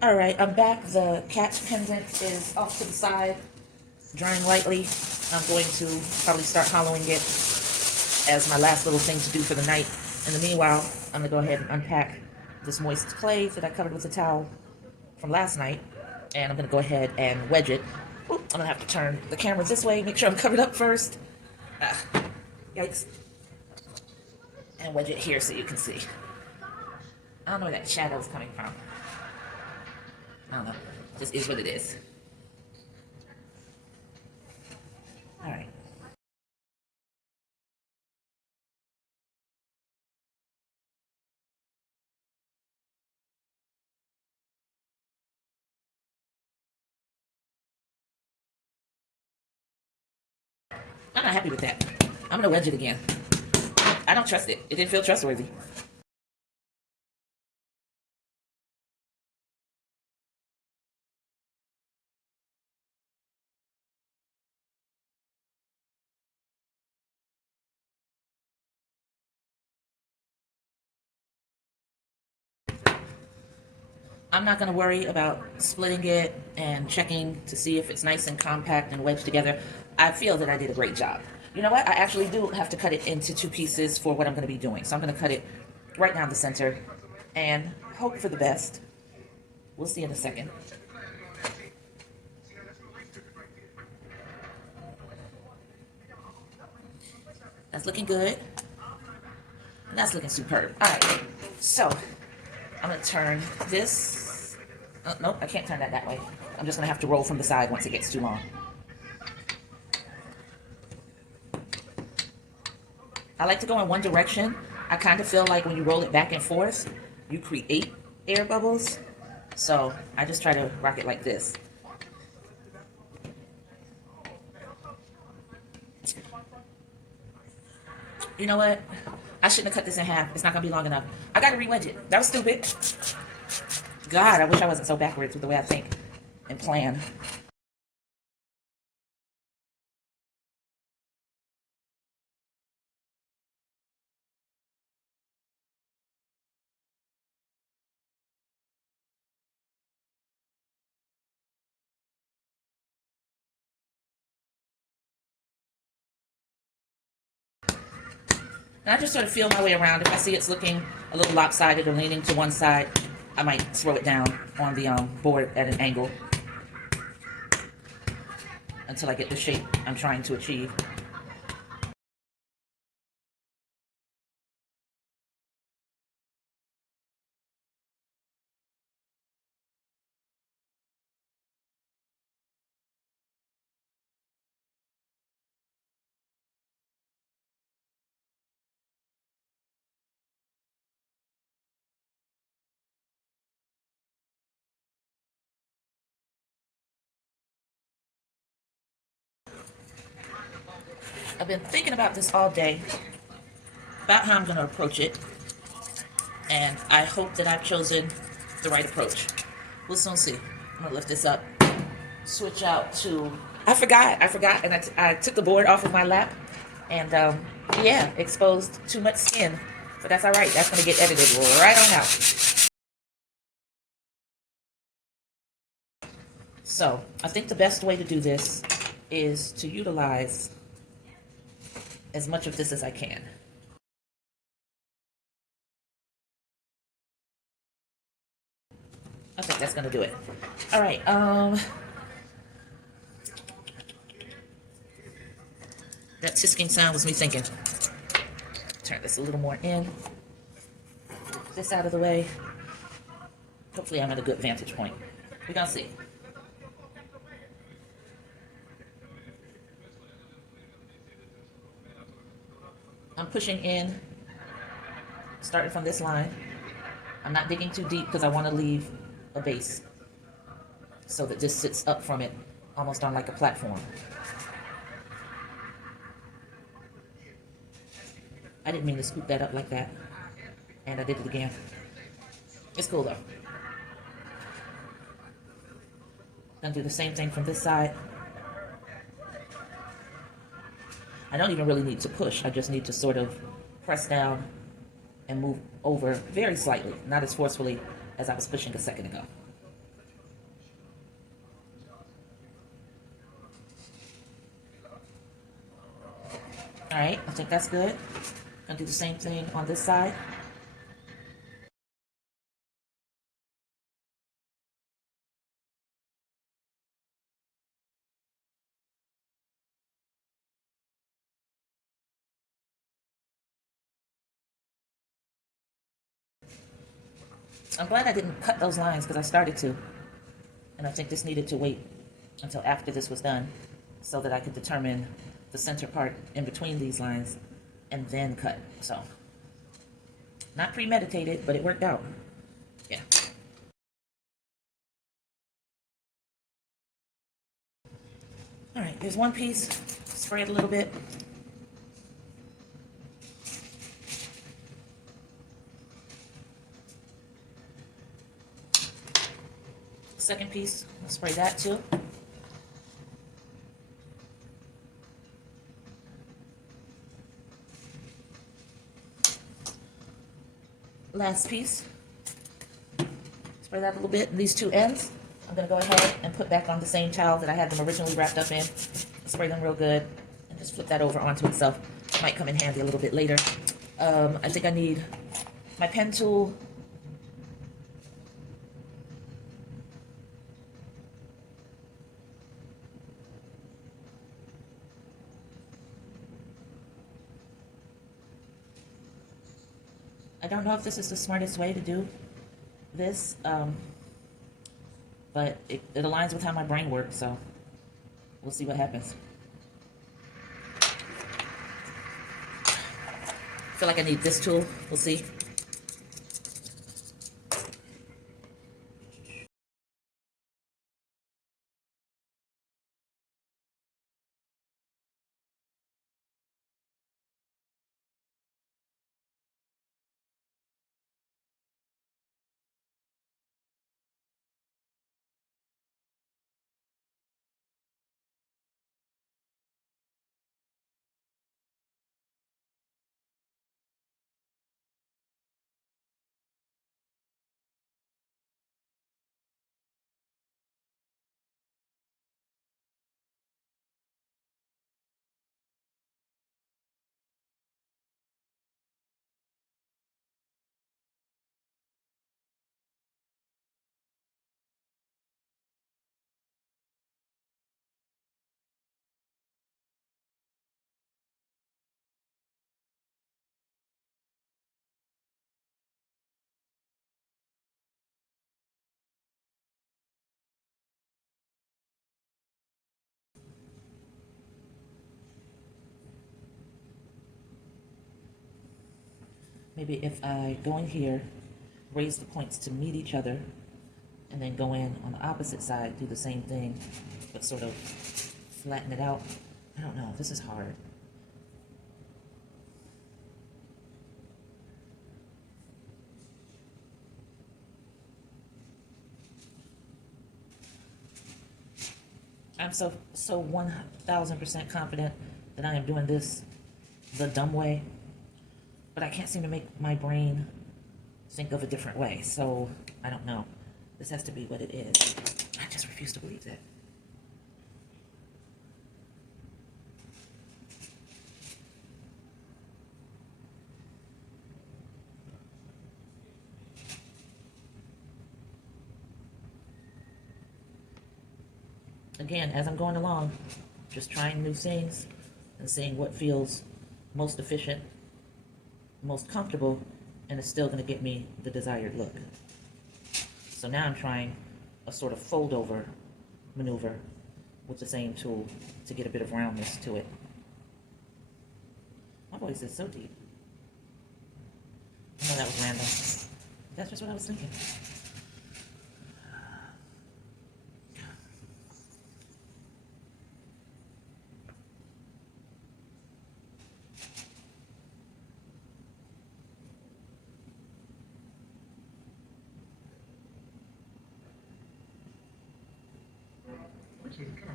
All right, I'm back. The cat pendant is off to the side, drying lightly. I'm going to probably start hollowing it as my last little thing to do for the night. In the meanwhile, I'm gonna go ahead and unpack this moist clay that I covered with a towel from last night, and I'm gonna go ahead and wedge it. Oop, I'm gonna have to turn the camera this way, make sure I'm covered up first. Ah, yikes. And wedge it here so you can see. I don't know where that shadow is coming from. I don't know. This is what it is. All right. I'm not happy with that. I'm gonna wedge it again. I don't trust it. It didn't feel trustworthy. I'm not going to worry about splitting it and checking to see if it's nice and compact and wedged together. I feel that I did a great job. You know what? I actually do have to cut it into two pieces for what I'm going to be doing. So I'm going to cut it right down the center and hope for the best. We'll see in a second. That's looking good. And that's looking superb. All right. So I'm going to turn this. Oh, nope, I can't turn that way. I'm just going to have to roll from the side once it gets too long. I like to go in one direction. I kind of feel like when you roll it back and forth, you create air bubbles. So I just try to rock it like this. You know what? I shouldn't have cut this in half. It's not going to be long enough. I got to re-wedge it. That was stupid. God, I wish I wasn't so backwards with the way I think and plan. And I just sort of feel my way around. If I see it's looking a little lopsided or leaning to one side, I might throw it down on the board at an angle until I get the shape I'm trying to achieve. I've been thinking about this all day, about how I'm going to approach it, and I hope that I've chosen the right approach. We'll soon see. I'm going to lift this up, switch out to... I forgot, and I took the board off of my lap, and yeah, exposed too much skin. But that's all right. That's going to get edited right on out. So I think the best way to do this is to utilize as much of this as I can. I think that's gonna do it. All right, that tisking sound was me thinking. Turn this a little more in. This out of the way. Hopefully I'm at a good vantage point. We're gonna see. I'm pushing in, starting from this line. I'm not digging too deep because I want to leave a base so that this sits up from it, almost on like a platform. I didn't mean to scoop that up like that, and I did it again. It's cool though. Gonna do the same thing from this side. I don't even really need to push. I just need to sort of press down and move over very slightly, not as forcefully as I was pushing a second ago. All right, I think that's good. Gonna do the same thing on this side. I'm glad I didn't cut those lines because I started to. And I think this needed to wait until after this was done so that I could determine the center part in between these lines and then cut. So, not premeditated, but it worked out. Yeah. All right, there's one piece. Spray it a little bit. Second piece, I'll spray that too. Last piece. Spray that a little bit in these two ends. I'm gonna go ahead and put back on the same towel that I had them originally wrapped up in. Spray them real good and just flip that over onto itself. It might come in handy a little bit later. I think I need my pen tool. I don't know if this is the smartest way to do this, but it aligns with how my brain works, so we'll see what happens. I feel like I need this tool. We'll see. Maybe if I go in here, raise the points to meet each other, and then go in on the opposite side, do the same thing, but sort of flatten it out. I don't know, this is hard. I'm so 1000% confident that I am doing this the dumb way, but I can't seem to make my brain think of a different way, so I don't know. This has to be what it is. I just refuse to believe that. Again, as I'm going along, just trying new things and seeing what feels most efficient, most comfortable, and is still going to get me the desired look. So now I'm trying a sort of fold over maneuver with the same tool to get a bit of roundness to it. My voice is so deep. I know that was random. That's just what I was thinking.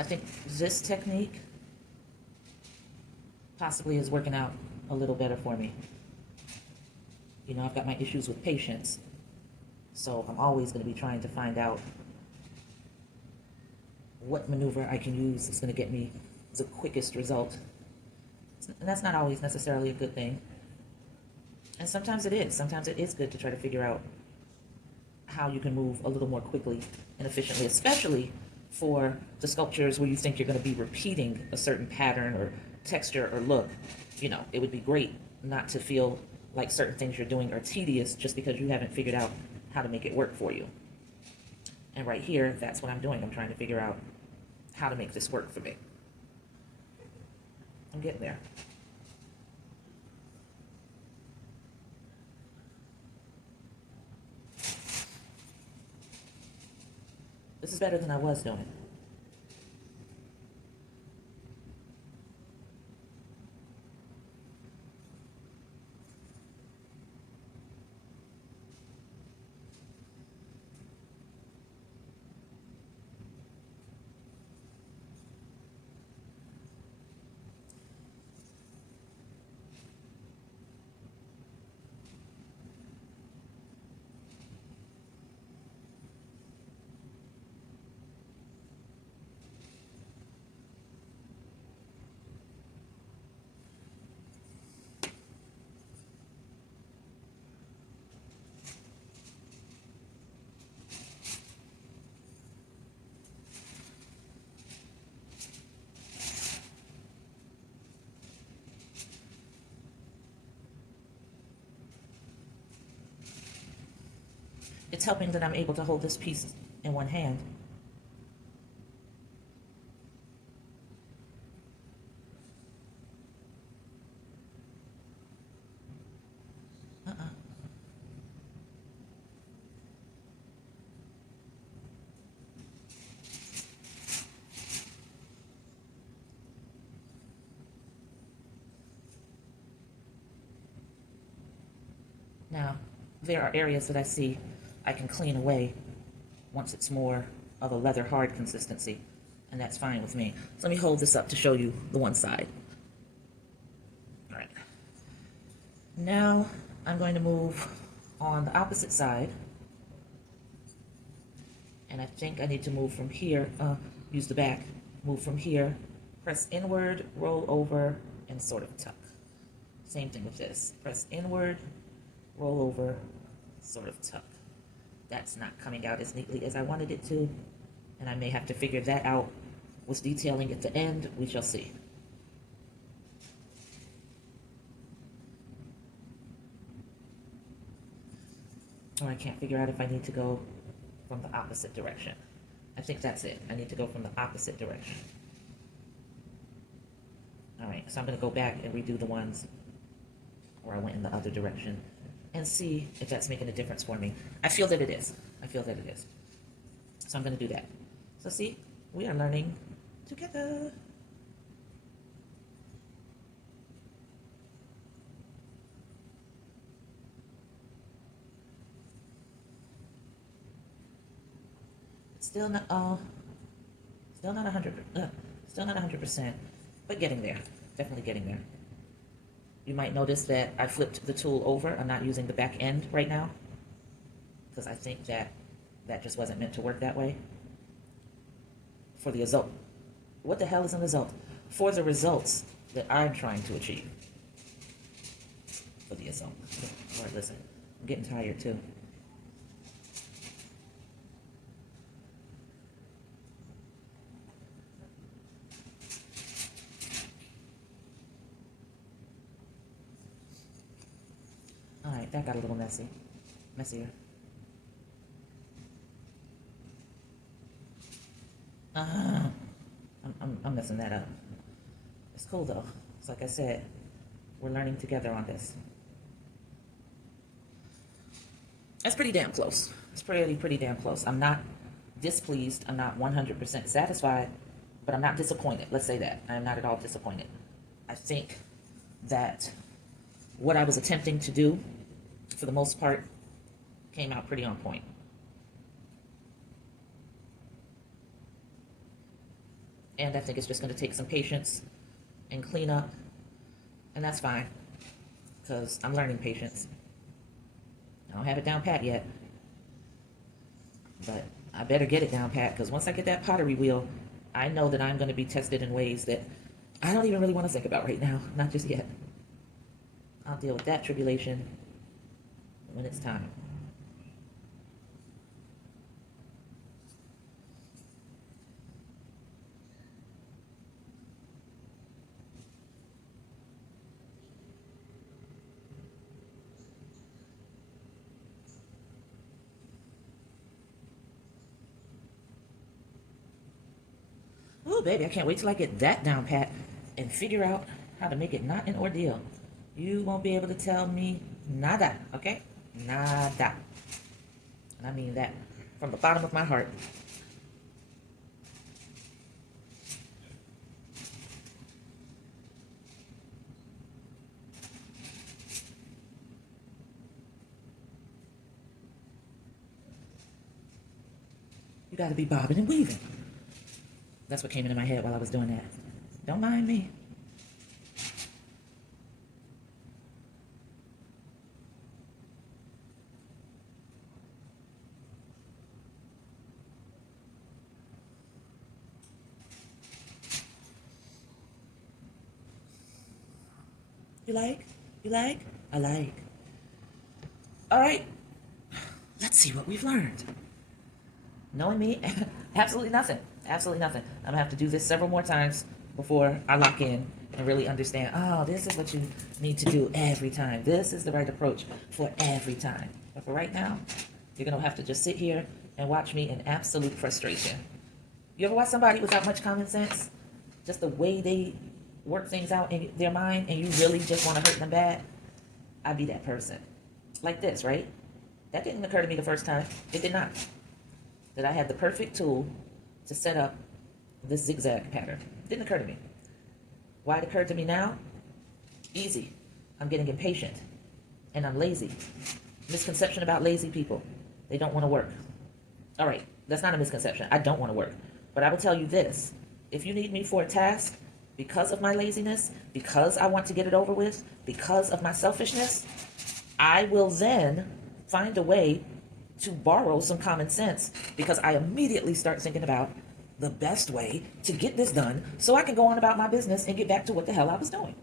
I think this technique possibly is working out a little better for me. You know, I've got my issues with patience, so I'm always going to be trying to find out what maneuver I can use that's going to get me the quickest result. And that's not always necessarily a good thing. And sometimes it is. Sometimes it is good to try to figure out how you can move a little more quickly and efficiently, especially for the sculptures where you think you're going to be repeating a certain pattern or texture or look. You know, it would be great not to feel like certain things you're doing are tedious just because you haven't figured out how to make it work for you. And right here, that's what I'm doing. I'm trying to figure out how to make this work for me. I'm getting there. This is better than I was doing. It's helping that I'm able to hold this piece in one hand. Now, there are areas that I see I can clean away once it's more of a leather hard consistency, and that's fine with me. So let me hold this up to show you the one side. All right. Now I'm going to move on the opposite side, and I think I need to move from here, use the back, move from here, press inward, roll over, and sort of tuck. Same thing with this. Press inward, roll over, sort of tuck. That's not coming out as neatly as I wanted it to, and I may have to figure that out with detailing at the end. We shall see. Or I can't figure out if I need to go from the opposite direction. I think that's it. I need to go from the opposite direction. All right, so I'm going to go back and redo the ones where I went in the other direction and see if that's making a difference for me. I feel that it is. I feel that it is. So I'm going to do that. So see, we are learning together. Still not 100, still not 100%, but getting there. Definitely getting there. You might notice that I flipped the tool over. I'm not using the back end right now because I think that just wasn't meant to work that way. For the result, what the hell is an result? For the results that I'm trying to achieve. For the result. All right, listen, I'm getting tired too. All right, that got a little messier. I'm messing that up. It's cool though. It's like I said, we're learning together on this. That's pretty damn close. It's pretty damn close. I'm not displeased. I'm not 100% satisfied, but I'm not disappointed. Let's say that. I'm not at all disappointed. I think that what I was attempting to do, for the most part, came out pretty on point. And I think it's just going to take some patience and clean up, and that's fine, because I'm learning patience. I don't have it down pat yet, but I better get it down pat, because once I get that pottery wheel, I know that I'm going to be tested in ways that I don't even really want to think about right now. Not just yet. I'll deal with that tribulation when it's time. Oh, baby, I can't wait till I get that down pat and figure out how to make it not an ordeal. You won't be able to tell me nada, okay? Nada. And I mean that from the bottom of my heart. You gotta be bobbing and weaving. That's what came into my head while I was doing that. Don't mind me. You like? You like? I like. All right. Let's see what we've learned. Knowing me, absolutely nothing. Absolutely nothing. I'm going to have to do this several more times before I lock in and really understand, oh, this is what you need to do every time. This is the right approach for every time. But for right now, you're going to have to just sit here and watch me in absolute frustration. You ever watch somebody without much common sense? Just the way they work things out in their mind, and you really just want to hurt them bad? I'd be that person. Like this, right? That didn't occur to me the first time. It did not. That I had the perfect tool to set up this zigzag pattern. Didn't occur to me. Why it occurred to me now? Easy. I'm getting impatient. And I'm lazy. Misconception about lazy people. They don't want to work. All right, that's not a misconception. I don't want to work. But I will tell you this. If you need me for a task, because of my laziness, because I want to get it over with, because of my selfishness, I will then find a way to borrow some common sense, because I immediately start thinking about the best way to get this done so I can go on about my business and get back to what the hell I was doing.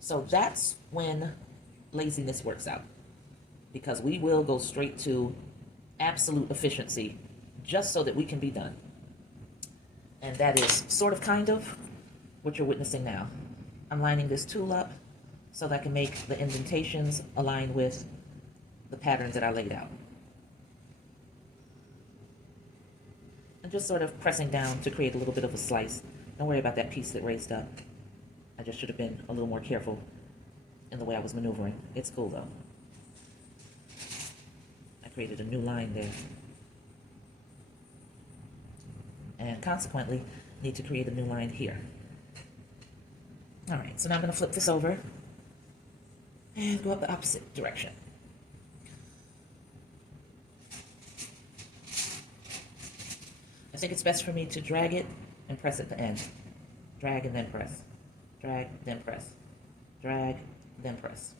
So that's when laziness works out, because we will go straight to absolute efficiency just so that we can be done. And that is sort of kind of what you're witnessing now. I'm lining this tool up so that I can make the indentations align with the patterns that I laid out. I'm just sort of pressing down to create a little bit of a slice. Don't worry about that piece that raised up. I just should have been a little more careful in the way I was maneuvering. It's cool though. I created a new line there. And consequently, need to create a new line here. All right, so now I'm going to flip this over and go up the opposite direction. I think it's best for me to drag it and press at the end. Drag and then press. Drag, then press. Drag, then press.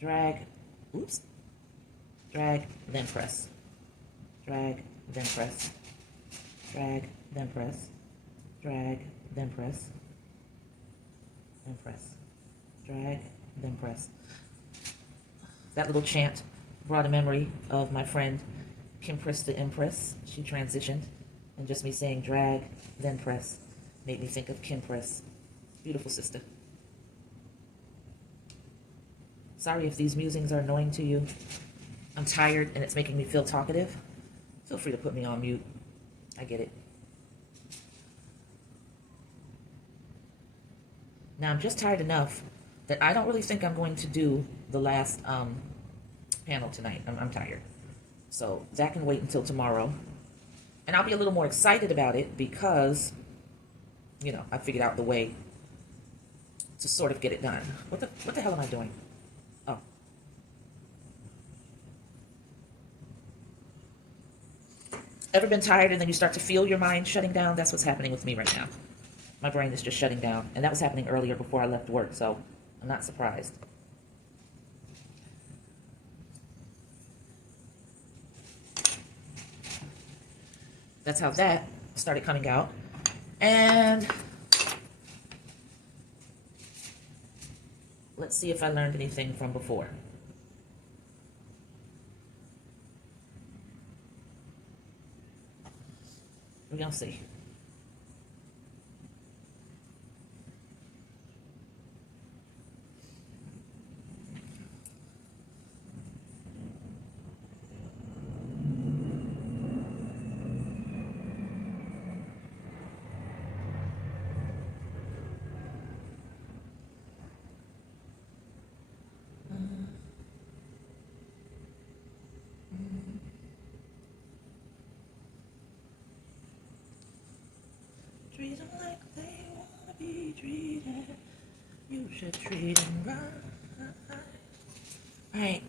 Drag, oops. Drag, then press. Drag, then press. Drag, then press. Drag, then press. Then press. Drag, then press. That little chant brought a memory of my friend Kimpress the Empress. She transitioned, and just me saying drag, then press made me think of Kimpress. Beautiful sister. Sorry if these musings are annoying to you. I'm tired and it's making me feel talkative. Feel free to put me on mute. I get it. Now I'm just tired enough that I don't really think I'm going to do the last panel tonight. I'm tired. So that can wait until tomorrow. And I'll be a little more excited about it because, you know, I figured out the way to sort of get it done. What the hell am I doing? Oh. Ever been tired and then you start to feel your mind shutting down? That's what's happening with me right now. My brain is just shutting down. And that was happening earlier before I left work, so I'm not surprised. That's how that started coming out. And let's see if I learned anything from before. We're gonna see. Treat them like they wanna be treated. You should treat them right. Right.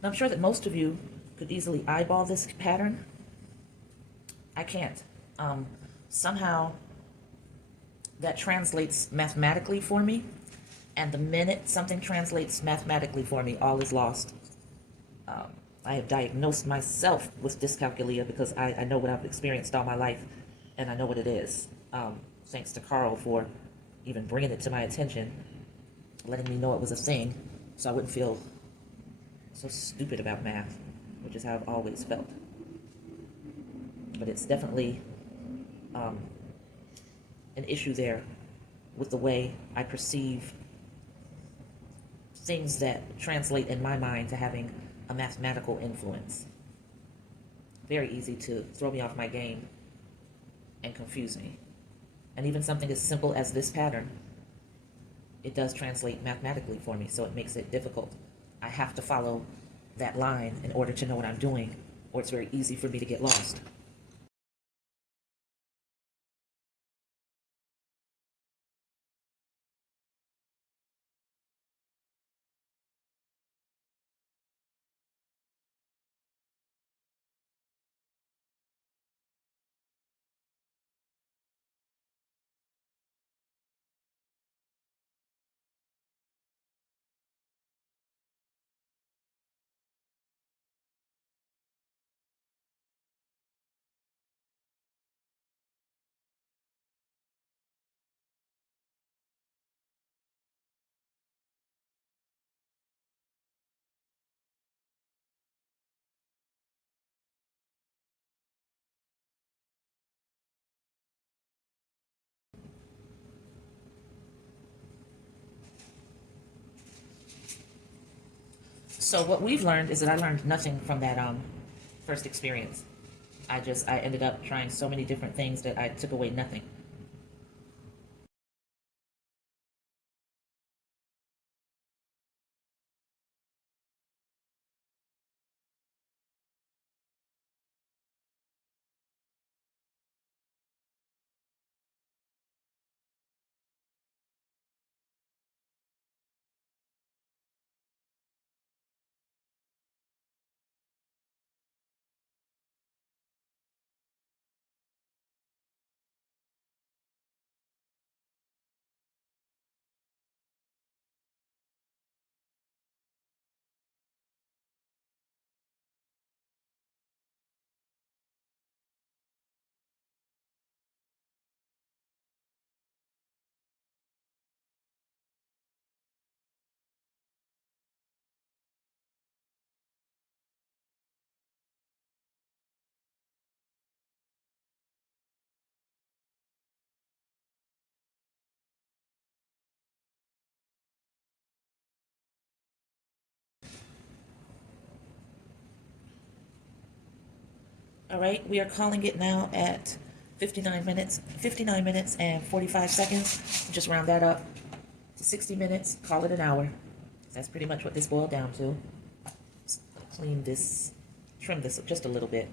I'm sure that most of you could easily eyeball this pattern. I can't. Somehow that translates mathematically for me, and the minute something translates mathematically for me, all is lost. I have diagnosed myself with dyscalculia because I know what I've experienced all my life, and I know what it is. Thanks to Carl for even bringing it to my attention, letting me know it was a thing, so I wouldn't feel so stupid about math, which is how I've always felt. But it's definitely an issue there with the way I perceive things that translate in my mind to having a mathematical influence. Very easy to throw me off my game and confuse me. And even something as simple as this pattern, it does translate mathematically for me, so it makes it difficult. I have to follow that line in order to know what I'm doing, or it's very easy for me to get lost. So what we've learned is that I learned nothing from that first experience. I ended up trying so many different things that I took away nothing. All right, we are calling it now at 59 minutes and 45 seconds. Just round that up to 60 minutes, call it an hour. That's pretty much what this boiled down to. Just clean this, trim this up just a little bit.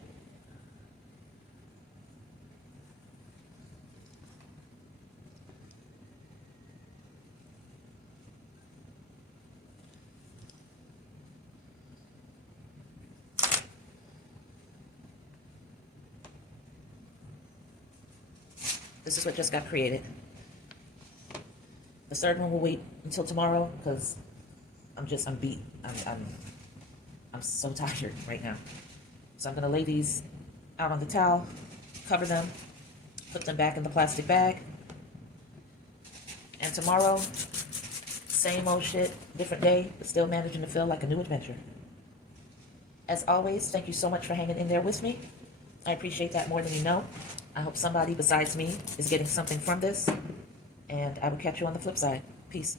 This is what just got created. The third one will wait until tomorrow because I'm beat. I'm so tired right now. So I'm gonna lay these out on the towel, cover them, put them back in the plastic bag. And tomorrow, same old shit, different day, but still managing to feel like a new adventure. As always, thank you so much for hanging in there with me. I appreciate that more than you know. I hope somebody besides me is getting something from this, and I will catch you on the flip side. Peace.